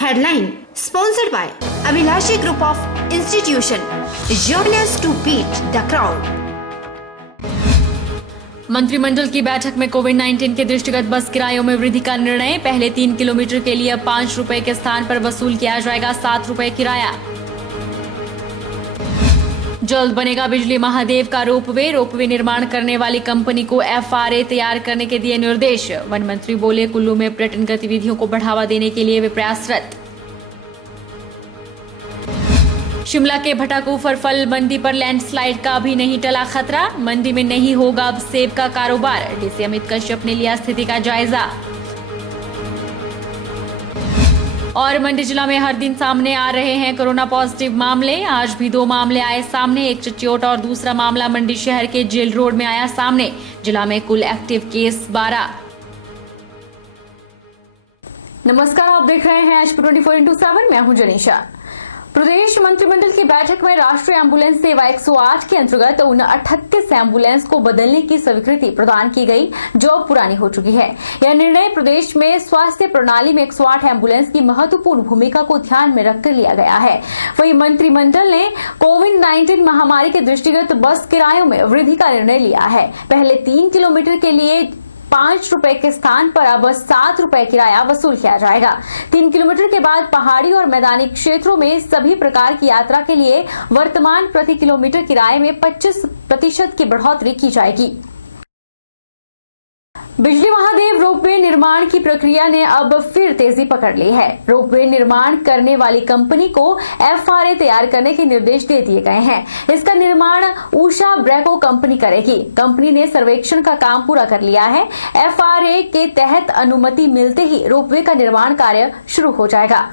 Headline sponsored by Abhilashi Group of Institution. Join us to beat the crowd. मंत्रिमंडल की बैठक में कोविड-19 के दृष्टिगत बस किरायों में वृद्धि का निर्णय। पहले 3 किलोमीटर के लिए अब 5 रुपए के स्थान पर वसूल किया जाएगा 7 रुपए किराया। जल्द बनेगा बिजली महादेव का रोपवे निर्माण करने वाली कंपनी को FRA तैयार करने के दिए निर्देश। वन मंत्री बोले कुल्लू में पर्यटन गतिविधियों को बढ़ावा देने के लिए वे प्रयासरत। शिमला के भटाकूफर फल मंडी पर लैंडस्लाइड का भी नहीं टला खतरा। मंडी में नहीं होगा अब सेब का कारोबार। डीसी अमित कश्यप ने लिया स्थिति का जायजा। और मंडी जिला में हर दिन सामने आ रहे हैं कोरोना पॉजिटिव मामले। आज भी 2 मामले आए सामने, एक चिच्योट और दूसरा मामला मंडी शहर के जेल रोड में आया सामने। जिला में कुल एक्टिव केस 12। नमस्कार, आप देख रहे हैं आज 24/7। मैं हूं जनीशा। प्रदेश मंत्रिमंडल की बैठक में राष्ट्रीय एम्बुलेंस सेवा 108 के अंतर्गत उन 38 एम्बुलेंस को बदलने की स्वीकृति प्रदान की गई जो अब पुरानी हो चुकी है। यह निर्णय प्रदेश में स्वास्थ्य प्रणाली में 108 एम्बुलेंस की महत्वपूर्ण भूमिका को ध्यान में रखकर लिया गया है। वहीं मंत्रिमंडल ने कोविड-19 महामारी के दृष्टिगत बस किरायों में वृद्धि का निर्णय लिया है। पहले 3 किलोमीटर के लिए 5 रुपए के स्थान पर अब 7 रुपए किराया वसूल किया जाएगा। 3 किलोमीटर के बाद पहाड़ी और मैदानी क्षेत्रों में सभी प्रकार की यात्रा के लिए वर्तमान प्रति किलोमीटर किराए में 25% की बढ़ोतरी की जाएगी। बिजली महादेव रोपवे निर्माण की प्रक्रिया ने अब फिर तेजी पकड़ ली है। रोपवे निर्माण करने वाली कंपनी को FRA तैयार करने के निर्देश दे दिए गए हैं। इसका निर्माण उषा ब्रैको कंपनी करेगी। कंपनी ने सर्वेक्षण का काम पूरा कर लिया है। FRA के तहत अनुमति मिलते ही रोपवे का निर्माण कार्य शुरू हो जाएगा।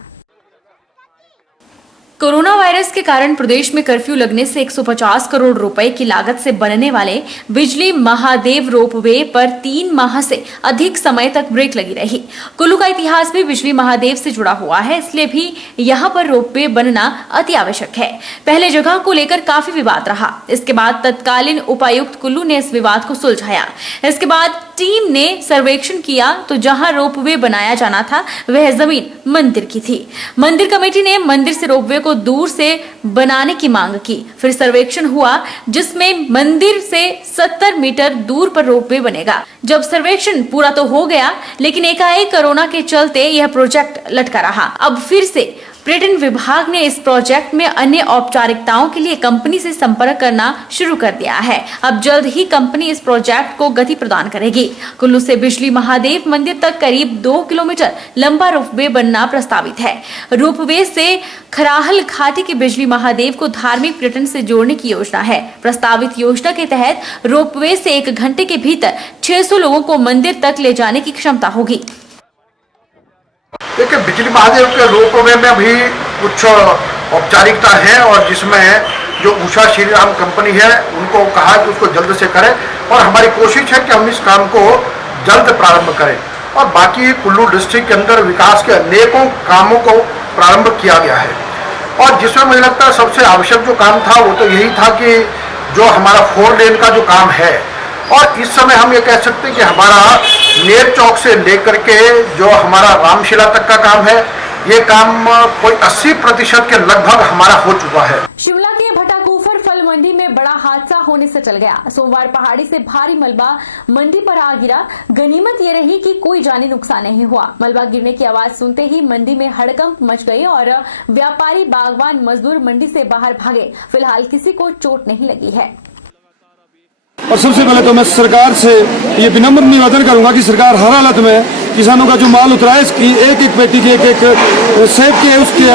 कोरोना वायरस के कारण प्रदेश में कर्फ्यू लगने से 150 करोड़ रुपए की लागत से बनने वाले बिजली महादेव रोपवे पर 3 माह से अधिक समय तक ब्रेक लगी रही। कुल्लू का इतिहास भी बिजली महादेव से जुड़ा हुआ है, इसलिए भी यहाँ पर रोपवे बनना अति आवश्यक है। पहले जगह को लेकर काफी विवाद रहा। इसके बाद तत्कालीन उपायुक्त कुल्लू ने इस विवाद को सुलझाया। इसके बाद टीम ने सर्वेक्षण किया तो जहां रोपवे बनाया जाना था वह जमीन मंदिर की थी। मंदिर कमेटी ने मंदिर से रोपवे को दूर से बनाने की मांग की। फिर सर्वेक्षण हुआ जिसमें मंदिर से 70 मीटर दूर पर रोपवे बनेगा। जब सर्वेक्षण पूरा तो हो गया, लेकिन एकाएक कोरोना के चलते यह प्रोजेक्ट लटका रहा। अब फिर से पर्यटन विभाग ने इस प्रोजेक्ट में अन्य औपचारिकताओं के लिए कंपनी से संपर्क करना शुरू कर दिया है। अब जल्द ही कंपनी इस प्रोजेक्ट को गति प्रदान करेगी। कुल्लू से बिजली महादेव मंदिर तक करीब 2 किलोमीटर लंबा रोपवे बनना प्रस्तावित है। रोपवे से खराहल घाटी के बिजली महादेव को धार्मिक पर्यटन से जोड़ने की योजना है। प्रस्तावित योजना के तहत रोपवे से 1 घंटे के भीतर 600 लोगों को मंदिर तक ले जाने की क्षमता होगी। देखिए, बिजली महादेव के रोपवे में भी कुछ औपचारिकता है और जिसमें जो उषा श्री राम कंपनी है उनको कहा कि उसको जल्द से करें और हमारी कोशिश है कि हम इस काम को जल्द प्रारंभ करें। और बाकी कुल्लू डिस्ट्रिक्ट के अंदर विकास के अनेकों कामों को प्रारंभ किया गया है और जिसमें मुझे लगता है सबसे आवश्यक जो काम था वो तो यही था कि जो हमारा 4 लेन का जो काम है, और इस समय हम ये कह सकते हैं कि हमारा नेर चौक से लेकर के जो हमारा रामशिला तक का काम है, ये काम कोई 80% के लगभग हमारा हो चुका है। शिमला के भटाकूफर फल मंडी में बड़ा हादसा होने से चल गया। सोमवार पहाड़ी से भारी मलबा मंडी पर आ गिरा। गनीमत ये रही कि कोई जानी नुकसान नहीं हुआ। मलबा गिरने की आवाज सुनते ही मंडी में हड़कंप मच गई और व्यापारी, बागवान, मजदूर मंडी से बाहर भागे। फिलहाल किसी को चोट नहीं लगी है। और सबसे पहले तो मैं सरकार से ये विनम्र निवेदन करूंगा कि सरकार हर हालत में किसानों का जो माल उतरा है इसकी एक पेटी के एक सेब के उसके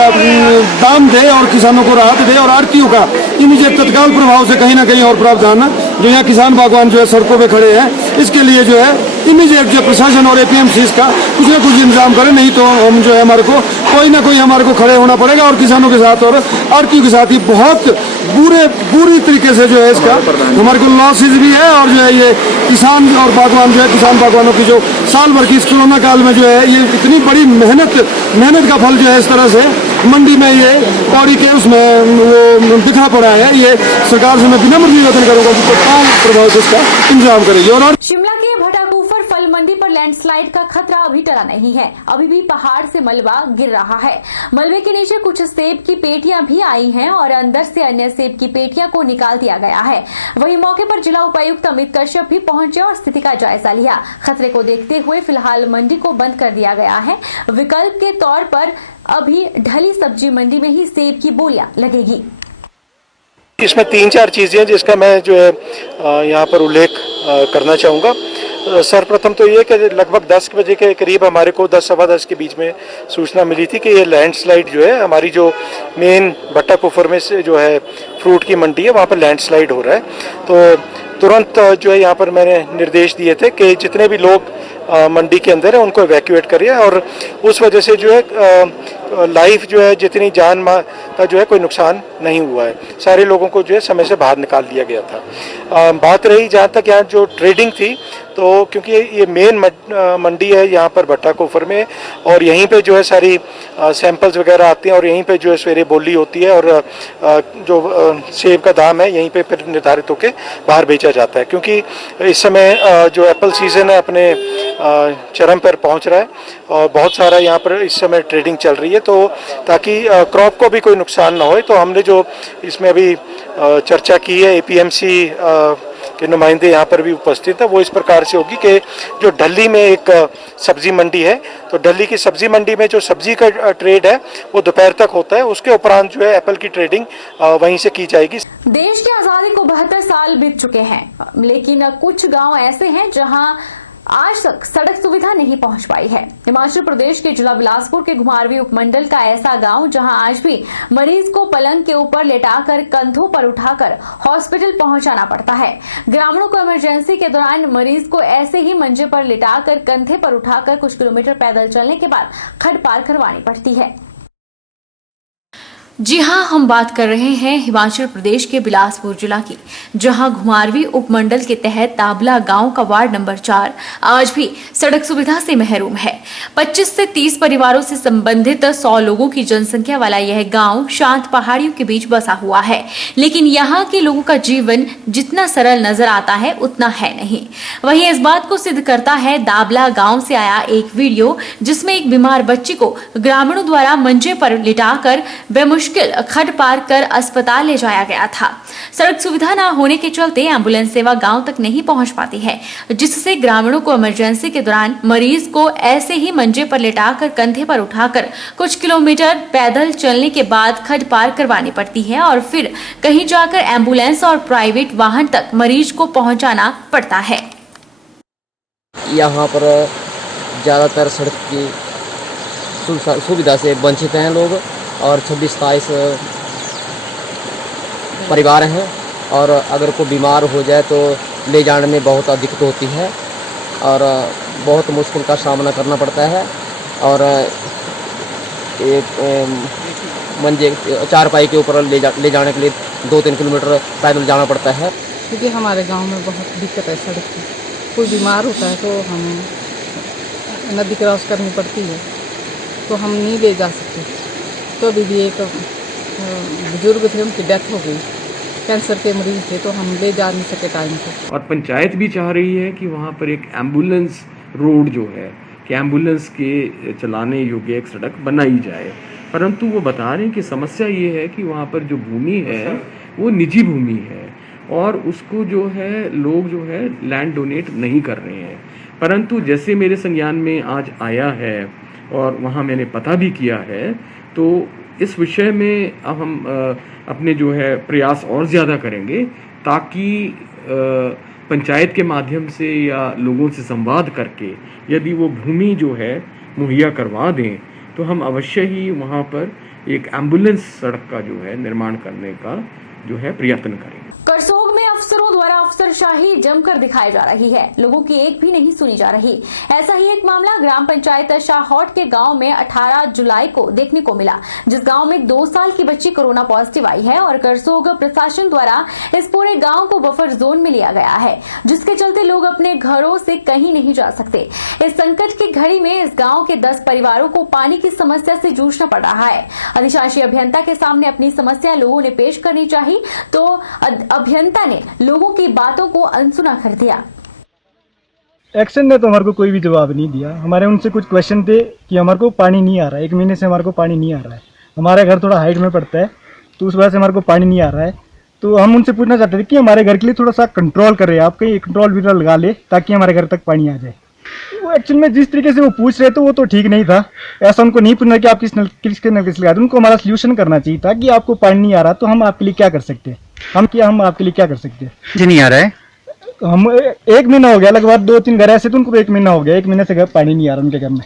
दाम दे और किसानों को राहत दे। और आड़तियों का इमीडिएट तत्काल प्रभाव से कहीं ना कहीं और प्रावधान जो यहाँ किसान बागवान जो है सड़कों पे खड़े हैं, इसके लिए जो है इमीडिएट जो प्रशासन और APMC इसका कुछ न कुछ इंतजाम करे। नहीं तो हम जो है हमारे को कोई ना कोई हमारे को खड़े होना पड़ेगा और किसानों के साथ और आड़तियों के साथ ही बहुत बुरी तरीके से जो है इसका हमारे को लॉसेज भी है। और जो है ये किसान और बागवान जो है किसान बागवानों की जो साल भर की इस कोरोना काल में जो है ये इतनी बड़ी मेहनत का फल जो है इस तरह से मंडी में ये पौड़ी के उसमें वो दिखा पड़ा है। ये सरकार से मैं विनम्र निवेदन करूंगा कि तत्काल प्रभाव से इसका इंतजाम करेगी। और शिमला के भटाकूफर फल मंडी पर लैंडस्लाइड का खतरा अभी टला नहीं है। अभी भी पहाड़ से मलबा गिर रहा है। मलबे के नीचे कुछ सेब की पेटियां भी आई हैं और अंदर से अन्य सेब की पेटियां को निकाल दिया गया है। वहीं मौके पर जिला उपायुक्त अमित कश्यप भी पहुंचे और स्थिति का जायजा लिया। खतरे को देखते हुए फिलहाल मंडी को बंद कर दिया गया है। विकल्प के तौर पर अभी ढली सब्जी मंडी में ही सेब की बोलियां लगेगी। इसमें 3-4 चीज़ें हैं जिसका मैं जो है यहाँ पर उल्लेख करना चाहूँगा। सर्वप्रथम तो ये कि लगभग 10 बजे के करीब हमारे को 10 सवा 10 के बीच में सूचना मिली थी कि ये लैंडस्लाइड जो है हमारी जो मेन भट्टा कुफर में से जो है फ्रूट की मंडी है वहाँ पर लैंडस्लाइड हो रहा है। तो तुरंत जो है यहाँ पर मैंने निर्देश दिए थे कि जितने भी लोग मंडी के अंदर है उनको इवैक्यूएट करिए और उस वजह से जो है लाइफ जो है जितनी जान का जो है कोई नुकसान नहीं हुआ है। सारे लोगों को जो है समय से बाहर निकाल दिया गया था। बात रही जहाँ तक यहाँ जो ट्रेडिंग थी तो क्योंकि ये मेन मंडी है यहाँ पर भट्टा कुफर में और यहीं पे जो है सारी सैंपल्स वगैरह आती हैं और यहीं पे जो है सवेरे बोली होती है और जो सेब का दाम है यहीं पे फिर निर्धारित होकर बाहर बेचा जाता है। क्योंकि इस समय जो एप्पल सीजन है अपने चरम पर पहुंच रहा है और बहुत सारा यहाँ पर इस समय ट्रेडिंग चल रही है, तो ताकि क्रॉप को भी कोई नुकसान ना हो तो हमने जो इसमें अभी चर्चा की है एपीएमसी के नुमाइंदे यहाँ पर भी उपस्थित है वो इस प्रकार से होगी कि जो ढली में एक सब्जी मंडी है तो ढली की सब्जी मंडी में जो सब्जी का ट्रेड है वो दोपहर तक होता है, उसके उपरांत जो है एप्पल की ट्रेडिंग वहीं से की जाएगी। देश की आजादी को 72 साल बीत चुके हैं, लेकिन कुछ गांव ऐसे हैं जहां आज तक सड़क सुविधा नहीं पहुंच पाई है। हिमाचल प्रदेश के जिला बिलासपुर के घुमारवीं उपमंडल का ऐसा गांव जहां आज भी मरीज को पलंग के ऊपर लेटाकर कंधों पर उठाकर हॉस्पिटल पहुंचाना पड़ता है। ग्रामीणों को इमरजेंसी के दौरान मरीज को ऐसे ही मंजे पर लेटाकर कंधे पर उठाकर कुछ किलोमीटर पैदल चलने के बाद खड्ड पार करवानी पड़ती है। जी हां, हम बात कर रहे हैं हिमाचल प्रदेश के बिलासपुर जिला की, जहां घुमारवीं उपमंडल के तहत ताबला गांव का वार्ड नंबर 4 आज भी सड़क सुविधा से महरूम है। 25 से 30 परिवारों से संबंधित 100 लोगों की जनसंख्या वाला यह गांव शांत पहाड़ियों के बीच बसा हुआ है, लेकिन यहां के लोगों का जीवन जितना सरल नजर आता है उतना है नहीं। वहीं इस बात को सिद्ध करता है दाबला गाँव से आया एक वीडियो, जिसमें एक बीमार बच्ची को ग्रामीणों द्वारा मंचे पर लिटाकर बेमुश्किल खड्ड पार कर अस्पताल ले जाया गया था। सड़क सुविधा न होने के चलते एम्बुलेंस सेवा गांव तक नहीं पहुंच पाती है, जिससे ग्रामीणों को इमरजेंसी के दौरान मरीज को ऐसे ही मंजे पर लेटाकर कंधे पर उठाकर कुछ किलोमीटर पैदल चलने के बाद खड्ड पार करवानी पड़ती है और फिर कहीं जाकर एम्बुलेंस और प्राइवेट वाहन तक मरीज को पहुंचाना पड़ता है। यहाँ पर ज़्यादातर सड़क की सुविधा से वंचित हैं लोग और 26-27 परिवार हैं और अगर कोई बीमार हो जाए तो ले जाने में बहुत दिक्कत होती है और बहुत मुश्किल का सामना करना पड़ता है और एक मंजे चारपाई के ऊपर ले जाने के लिए 2-3 किलोमीटर पैदल जाना पड़ता है। क्योंकि हमारे गांव में बहुत दिक्कत है सड़क की। कोई बीमार होता है तो हम नदी क्रॉस करनी पड़ती है तो हम नहीं ले जा सकते। तो अभी भी एक बुजुर्ग थे, उनकी डेथ हो गई, कैंसर के मरीज थे, तो हम ले जा नहीं सके टाइम पे। और पंचायत भी चाह रही है कि वहाँ पर एक एम्बुलेंस रोड जो है कि एम्बुलेंस के चलाने योग्य एक सड़क बनाई जाए, परंतु वो बता रहे हैं कि समस्या ये है कि वहाँ पर जो भूमि है वो निजी भूमि है और उसको जो है लोग जो है लैंड डोनेट नहीं कर रहे हैं। परंतु जैसे मेरे संज्ञान में आज आया है और वहाँ मैंने पता भी किया है, तो इस विषय में अब हम अपने जो है प्रयास और ज़्यादा करेंगे ताकि पंचायत के माध्यम से या लोगों से संवाद करके यदि वो भूमि जो है मुहैया करवा दें तो हम अवश्य ही वहाँ पर एक एम्बुलेंस सड़क का जो है निर्माण करने का जो है प्रयत्न करेंगे। करसोग में अफसरों द्वारा अफसरशाही जमकर दिखाई जा रही है, लोगों की एक भी नहीं सुनी जा रही। ऐसा ही एक मामला ग्राम पंचायत शाहौट के गांव में 18 जुलाई को देखने को मिला, जिस गांव में 2 साल की बच्ची कोरोना पॉजिटिव आई है और करसोग प्रशासन द्वारा इस पूरे गांव को बफर जोन में लिया गया है, जिसके चलते लोग अपने घरों से कहीं नहीं जा सकते। इस संकट की घड़ी में इस गाँव के 10 परिवारों को पानी की समस्या से जूझना पड़ रहा है। अधिशासी अभियंता के सामने अपनी समस्या लोगों ने पेश करनी चाहिए तो अभियंता ने लोगों की बातों को अनसुना कर दिया। एक्शन ने तो हमारे को कोई भी जवाब नहीं दिया। हमारे उनसे कुछ क्वेश्चन थे कि हमारे को पानी नहीं आ रहा है, 1 महीने से हमारे को पानी नहीं आ रहा है, हमारा घर थोड़ा हाइट में पड़ता है तो उस वजह से हमारे को पानी नहीं आ रहा है। तो हम उनसे पूछना चाहते थे कि हमारे घर के लिए थोड़ा सा कंट्रोल करें, आप कहीं कंट्रोल व्यूटर लगा ले ताकि हमारे घर तक पानी आ जाए। वो एक्चुअल में जिस तरीके से वो पूछ रहे थे वो तो ठीक नहीं था। ऐसा उनको नहीं पूछना कि आप किसके नल लगा दो, उनको हमारा सोल्यूशन करना चाहिए था कि आपको पानी नहीं आ रहा तो हम आपके लिए क्या कर सकते हैं, हम आपके लिए क्या कर सकते हैं। जी नहीं आ रहा है, हम 1 महीना हो गया, लगभग 2-3 घर ऐसे तो उनको 1 महीना हो गया, 1 महीने से घर पानी नहीं आ रहा उनके घर में।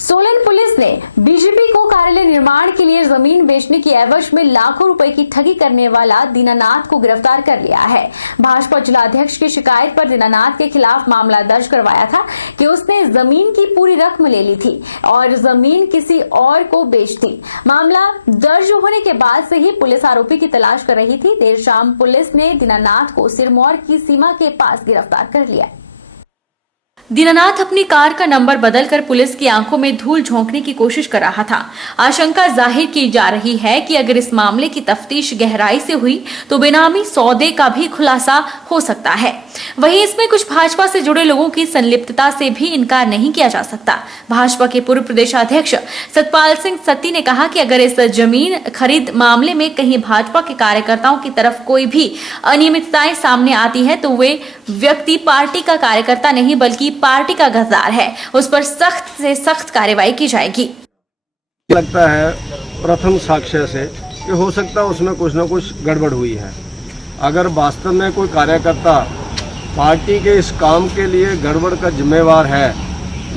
सोलन पुलिस ने बीजेपी को कार्यालय निर्माण के लिए जमीन बेचने की एवज में लाखों रुपए की ठगी करने वाला दीनानाथ को गिरफ्तार कर लिया है। भाजपा जिलाध्यक्ष की शिकायत पर दीनानाथ के खिलाफ मामला दर्ज करवाया था कि उसने जमीन की पूरी रकम ले ली थी और जमीन किसी और को बेच दी। मामला दर्ज होने के बाद से ही पुलिस आरोपी की तलाश कर रही थी। देर शाम पुलिस ने दीनानाथ को सिरमौर की सीमा के पास गिरफ्तार कर लिया। दीनानाथ अपनी कार का नंबर बदलकर पुलिस की आंखों में धूल झोंकने की कोशिश कर रहा था। आशंका जाहिर की जा रही है कि अगर इस मामले की तफ्तीश गहराई से हुई तो बेनामी सौदे का भी खुलासा हो सकता है। वहीं इसमें कुछ भाजपा से जुड़े लोगों की संलिप्तता से भी इनकार नहीं किया जा सकता। भाजपा के पूर्व प्रदेशाध्यक्ष सतपाल सिंह सत्ती ने कहा कि अगर इस जमीन खरीद मामले में कहीं भाजपा के कार्यकर्ताओं की तरफ कोई भी अनियमितताएं सामने आती है तो वे व्यक्ति पार्टी का कार्यकर्ता नहीं बल्कि पार्टी का गद्दार है, उस पर सख्त से सख्त कार्रवाई की जाएगी। लगता है प्रथम साक्ष्य से कि हो सकता है उसमें कुछ न कुछ गड़बड़ हुई है। अगर वास्तव में कोई कार्यकर्ता पार्टी के इस काम के लिए गड़बड़ का जिम्मेवार है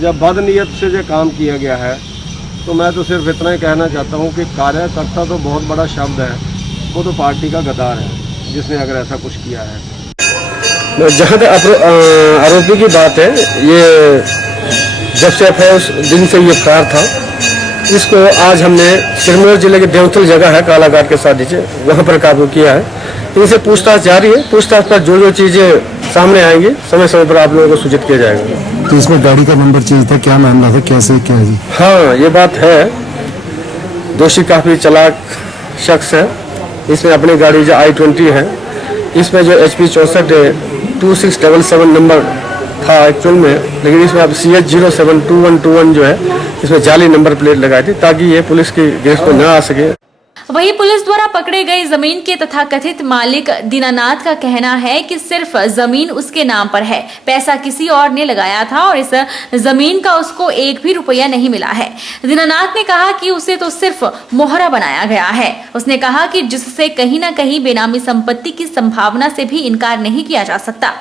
या बदनीयत से जो काम किया गया है तो मैं तो सिर्फ इतना ही कहना चाहता हूँ कि कार्यकर्ता तो बहुत बड़ा शब्द है, वो तो पार्टी का गद्दार है जिसने अगर ऐसा कुछ किया है। जहाँ तक आरोपी की बात है, ये जब से है उस दिन से ये फरार था। इसको आज हमने सिरमौर जिले के देवथल जगह है कालाघाट के साथ नीचे, वहाँ पर काबू किया है। इनसे पूछताछ जारी है। पूछताछ पर जो चीजें सामने आएंगी समय समय पर आप लोगों को सूचित किया जाएगा। तो इसमें गाड़ी का नंबर चेंज था, क्या मामला था, कैसे क्या है? हाँ, ये बात है। दोषी काफी चालाक शख्स है। इसमें अपनी गाड़ी जो i20 है, इसमें जो HP 642677 नंबर था एक्चुअल में, लेकिन इसमें अब CH072121 जो है इसमें जाली नंबर प्लेट लगाई थी ताकि ये पुलिस की गिरफ्त में न आ सके। वहीं पुलिस द्वारा पकड़े गए जमीन के तथाकथित मालिक दीनानाथ का कहना है कि सिर्फ जमीन उसके नाम पर है, पैसा किसी और ने लगाया था और इस जमीन का उसको 1 भी रुपया नहीं मिला है। दीनानाथ ने कहा कि उसे तो सिर्फ मोहरा बनाया गया है। उसने कहा कि जिससे कहीं न कहीं बेनामी संपत्ति की संभावना से भी इनकार नहीं किया जा सकता।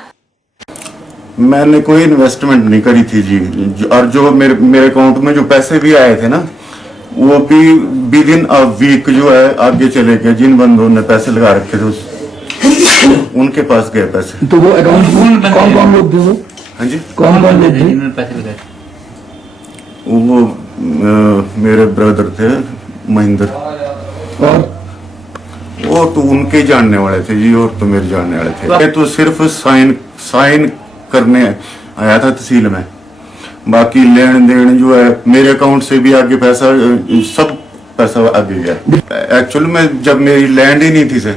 मैंने कोई इन्वेस्टमेंट नहीं करी थी जी, और जो मेरे अकाउंट में जो पैसे भी आए थे ना, वो भी विद इन अ वीक जो है आगे चले गए। जिन बंदों ने पैसे लगा रखे थे उनके पास गए पैसे। तो वो अकाउंट कौन लोग थे? हाँ जी, कौन लोग पैसे लगाए? वो मेरे ब्रदर थे महेंद्र, और वो तो उनके जानने वाले थे जी, और तो मेरे जानने वाले थे। मैं तो सिर्फ साइन करने आया था तहसील में, बाकी लेन देन जो है मेरे अकाउंट से भी आगे पैसा, सब पैसा आगे गया। एक्चुअल में जब मेरी लैंड ही नहीं थी से।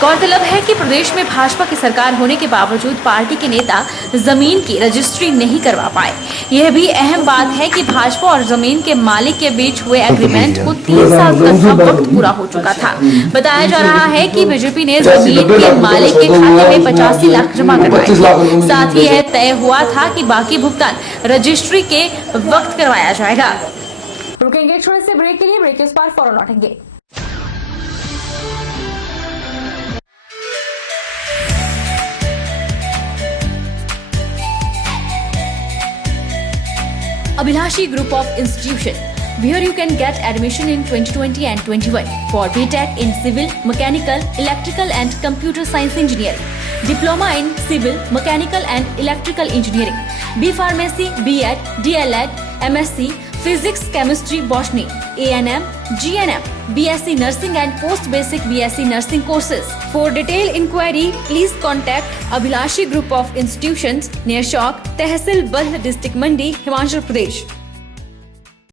गौरतलब है कि प्रदेश में भाजपा की सरकार होने के बावजूद पार्टी के नेता जमीन की रजिस्ट्री नहीं करवा पाए। यह भी अहम बात है कि भाजपा और जमीन के मालिक के बीच हुए एग्रीमेंट को 3 साल का वक्त पूरा हो चुका था। बताया जा रहा है कि बीजेपी ने जमीन के मालिक के खाते में 85 लाख जमा करवाए थे। साथ ही यह तय हुआ था कि बाकी भुगतान रजिस्ट्री के वक्त करवाया जाएगा। रुकेंगे छोटे से ब्रेक के लिए, ब्रेक के उस पार फौरन लौटेंगे। Abhilashi Group of Institution, where you can get admission in 2020 and 21 for BTech in Civil, Mechanical, Electrical and Computer Science Engineering, Diploma in Civil, Mechanical and Electrical Engineering, B Pharmacy, B.Ed, D.L.Ed, MSc, Physics, Chemistry, Botany, A&M, GNM, BSc Nursing and Post Basic BSc Nursing courses. For detailed inquiry, please contact Abhilashi Group of Institutions near Chowk, Tehsil Bald District Mandi, Himachal Pradesh.